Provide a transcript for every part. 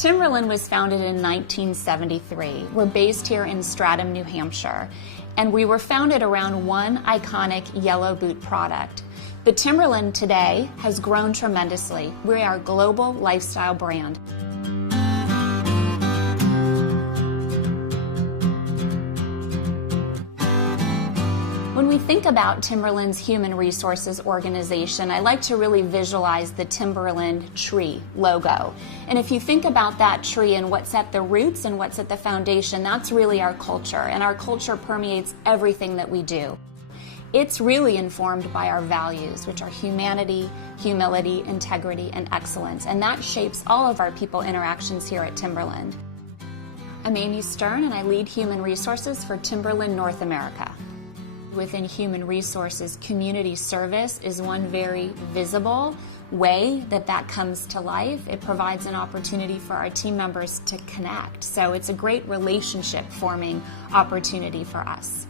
Timberland was founded in 1973. We're based here in Stratham, New Hampshire, and we were founded around one iconic yellow boot product. The Timberland today has grown tremendously. We are a global lifestyle brand. When we think about Timberland's human resources organization, I like to really visualize the Timberland tree logo. And if you think about that tree and what's at the roots and what's at the foundation, that's really our culture, and our culture permeates everything that we do. It's really informed by our values, which are humanity, humility, integrity, and excellence, and that shapes all of our people interactions here at Timberland. I'm Amy Stern, and I lead human resources for Timberland North America. Within human resources, community service is one very visible way that comes to life. It provides an opportunity for our team members to connect. So it's a great relationship forming opportunity for us.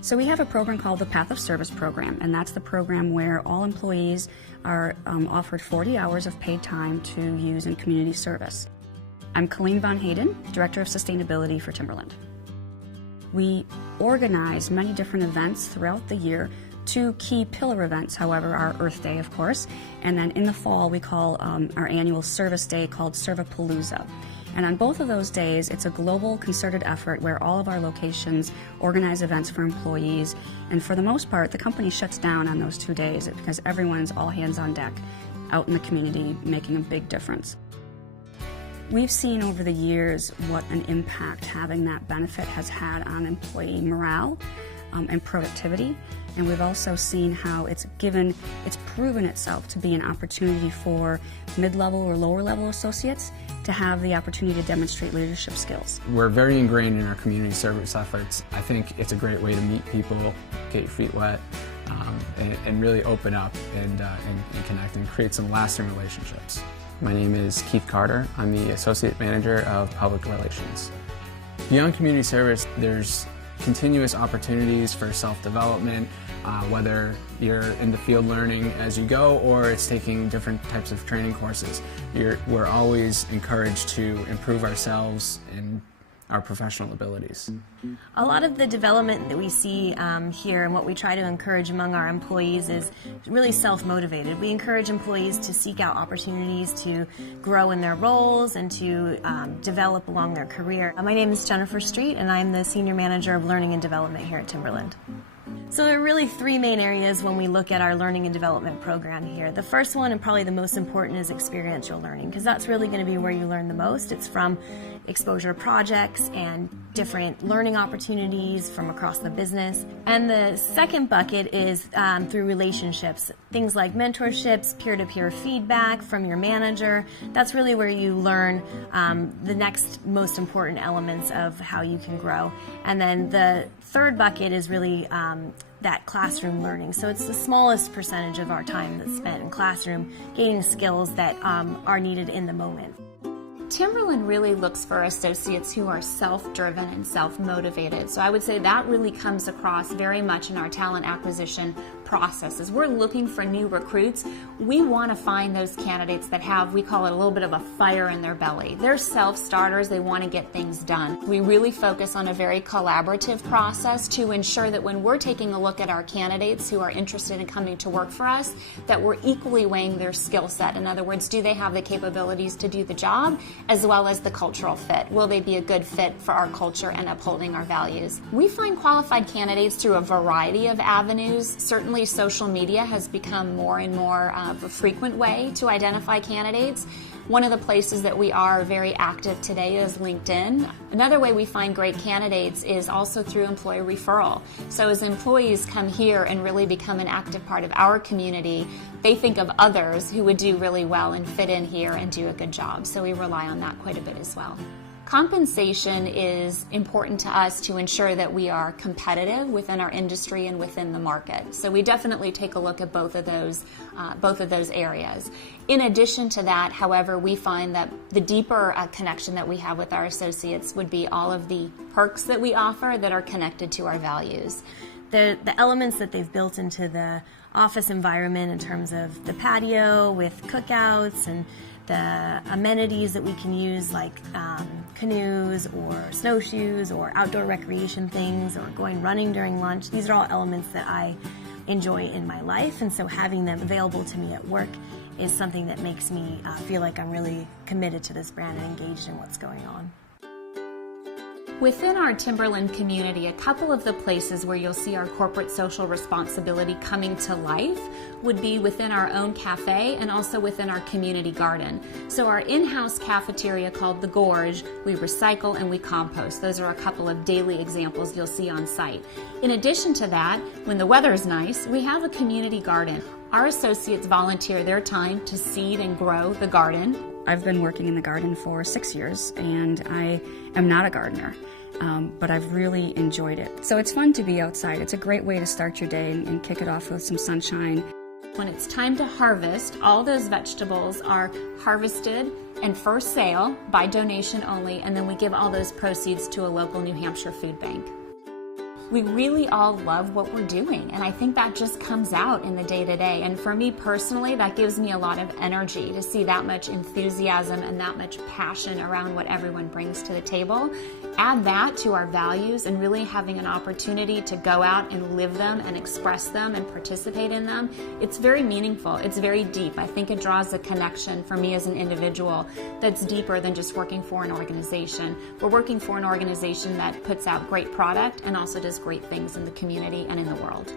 So we have a program called the Path of Service program, and that's the program where all employees are offered 40 hours of paid time to use in community service. I'm Colleen Von Hayden, Director of Sustainability for Timberland. We organize many different events throughout the year. Two key pillar events, however, are Earth Day, of course, and then in the fall we call our annual service day called Servapalooza. And on both of those days, it's a global concerted effort where all of our locations organize events for employees, and for the most part, the company shuts down on those 2 days because everyone's all hands on deck out in the community making a big difference. We've seen over the years what an impact having that benefit has had on employee morale and productivity, and we've also seen how it's proven itself to be an opportunity for mid-level or lower-level associates to have the opportunity to demonstrate leadership skills. We're very ingrained in our community service efforts. I think it's a great way to meet people, get your feet wet, and really open up and connect and create some lasting relationships. My name is Keith Carter. I'm the Associate Manager of Public Relations. Beyond community service, there's continuous opportunities for self-development, whether you're in the field learning as you go or it's taking different types of training courses. We're always encouraged to improve ourselves and our professional abilities. A lot of the development that we see here and what we try to encourage among our employees is really self-motivated. We encourage employees to seek out opportunities to grow in their roles and to develop along their career. My name is Jennifer Street, and I'm the Senior Manager of Learning and Development here at Timberland. So there are really three main areas when we look at our learning and development program here. The first one, and probably the most important, is experiential learning, because that's really going to be where you learn the most. It's from exposure projects and different learning opportunities from across the business. And the second bucket is through relationships, things like mentorships, peer-to-peer feedback from your manager. That's really where you learn the next most important elements of how you can grow. And then the third bucket is really that classroom learning. So it's the smallest percentage of our time that's spent in classroom, gaining skills that are needed in the moment. Timberland really looks for associates who are self-driven and self-motivated. So I would say that really comes across very much in our talent acquisition process. As we're looking for new recruits, we want to find those candidates that have, we call it a little bit of a fire in their belly. They're self-starters, they want to get things done. We really focus on a very collaborative process to ensure that when we're taking a look at our candidates who are interested in coming to work for us, that we're equally weighing their skill set. In other words, do they have the capabilities to do the job, as well as the cultural fit? Will they be a good fit for our culture and upholding our values? We find qualified candidates through a variety of avenues. Certainly social media has become more and more of a frequent way to identify candidates. One of the places that we are very active today is LinkedIn. Another way we find great candidates is also through employee referral. So as employees come here and really become an active part of our community, they think of others who would do really well and fit in here and do a good job. So we rely on that quite a bit as well. Compensation is important to us to ensure that we are competitive within our industry and within the market. So we definitely take a look at both of those areas. In addition to that, however, we find that the deeper connection that we have with our associates would be all of the perks that we offer that are connected to our values. The elements that they've built into the office environment in terms of the patio with cookouts and the amenities that we can use, like canoes or snowshoes or outdoor recreation things or going running during lunch. These are all elements that I enjoy in my life, and so having them available to me at work is something that makes me feel like I'm really committed to this brand and engaged in what's going on. Within our Timberland community, a couple of the places where you'll see our corporate social responsibility coming to life would be within our own cafe and also within our community garden. So our in-house cafeteria called The Gorge, we recycle and we compost. Those are a couple of daily examples you'll see on site. In addition to that, when the weather is nice, we have a community garden. Our associates volunteer their time to seed and grow the garden. I've been working in the garden for 6 years, and I am not a gardener, but I've really enjoyed it. So it's fun to be outside. It's a great way to start your day and kick it off with some sunshine. When it's time to harvest, all those vegetables are harvested and for sale by donation only, and then we give all those proceeds to a local New Hampshire food bank. We really all love what we're doing, and I think that just comes out in the day-to-day. And for me personally, that gives me a lot of energy to see that much enthusiasm and that much passion around what everyone brings to the table. Add that to our values and really having an opportunity to go out and live them and express them and participate in them. It's very meaningful. It's very deep. I think it draws a connection for me as an individual that's deeper than just working for an organization. We're working for an organization that puts out great product and also does great things in the community and in the world.